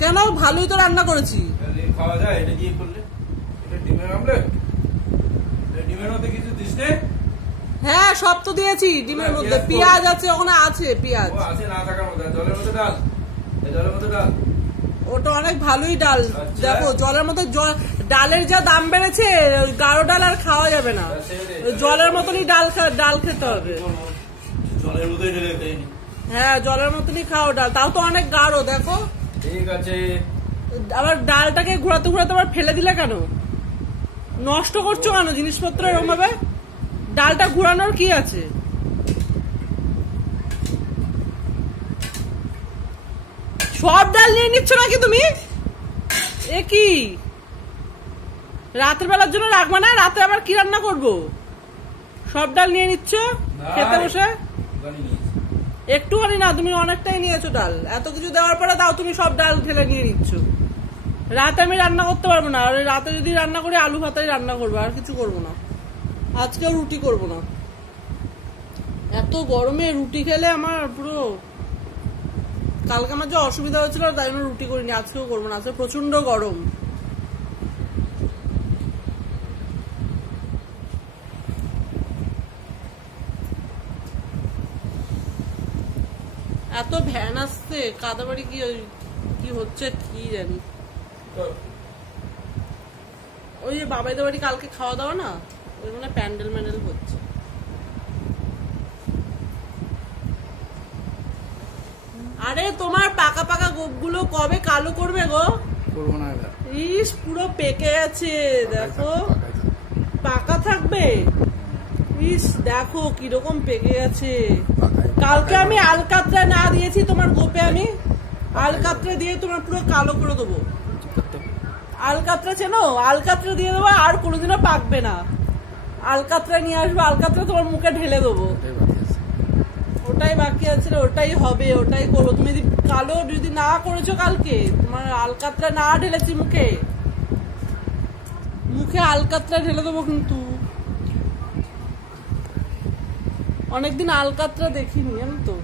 কেন? ভালোই তো রান্না করেছি। খাওয়া যায় এটা দিয়ে করলে? এটা ডিমের অমলেট? ডিমের মধ্যে কিছু দিস নে? হ্যাঁ, সব তো দিয়েছি ডিমের মধ্যে। পেঁয়াজ আছে, ওখানে আছে পেঁয়াজ। আছে না থাকার মধ্যে। জলের মধ্যে ডাল, জলের মধ্যে ডাল। ওটা অনেক ভালোই ডাল। দেখো জলের মধ্যে, ডালের যা দাম বেড়েছে, গাঢ় ডাল আর খাওয়া যাবে না। জলের মতনই ডাল খেতে হবে। জলের মধ্যে ঢেলে খেয়ে নি। হ্যাঁ, জলের মতনই খাও ডাল। তাও তো অনেক গাঢ়। দেখো ঠিক আছে। আবার ডালটাকে ঘোরাতে ঘোরাতে আবার ফেলে দিলে কেন? নষ্ট করছো কেন জিনিসপত্র এরকম ভাবে? ডালটা ঘুরানোর কি আছে? সব ডাল নিয়ে নিচ্ছ নাকি তুমি? এ কি রাতের বেলার জন্য রাখবা না? রাতে আবার কি রান্না করব? সব ডাল নিয়ে নিচ্ছ খেতে বসে? একটুখানি না, তুমি অনেকটাই নিয়েছো ডাল। এত কিছু দেওয়ার পরে তাও তুমি সব ডাল ঢেলে নিয়ে নিচ্ছ। রাতে আমি রান্না করতে পারবো না। আর রাতে যদি রান্না করি আলু ভাতাই রান্না করবো, আর কিছু করবো না। আজকেও রুটি করবো না। এত গরমে রুটি খেলে আমার পুরো, কালকে আমার যে অসুবিধা হয়েছিল তাই জন্য রুটি করিনি। আজকেও করবো না, আজকে প্রচন্ড গরম। এত ভ্যান আসছে, কাদাবাড়ি কি হচ্ছে কি জানি। ওই যে বাবাইদের বাড়ি কালকে খাওয়া দাওয়া না, ওই মানে প্যান্ডেল ম্যান্ডেল হচ্ছে। আরে তোমার পাকা পাকা গোপগুলো কবে কালো করবে গো? করবো না এবার। ইস, পুরো পেকে গেছে। দেখো পাকা থাকবে। ইস, দেখো কিরকম পেকে গেছে। কালকে আমি আলকাতরা না দিয়েছি তোমার গোপে, আমি আলকাতরা দিয়ে তোমার পুরো কালো করে দেবো। আলকাতরা চেনো? আলকাতরা দিয়ে দেবো, আর কোনোদিনও পাকবে না। আলকাতরা নিয়ে আসবো, আলকাতরা তোমার মুখে ঢেলে দেবো। ওটাই বাকি আছে, ওটাই হবে, ওটাই করবো। তুমি যদি কালো যদি না করেছো কালকে, তোমার আলকাতরা না ঢেলেছি মুখে, মুখে আলকাতরা ঢেলে দেবো কিন্তু। অনেকদিন আলকাতরা দেখিনি, জানো তো।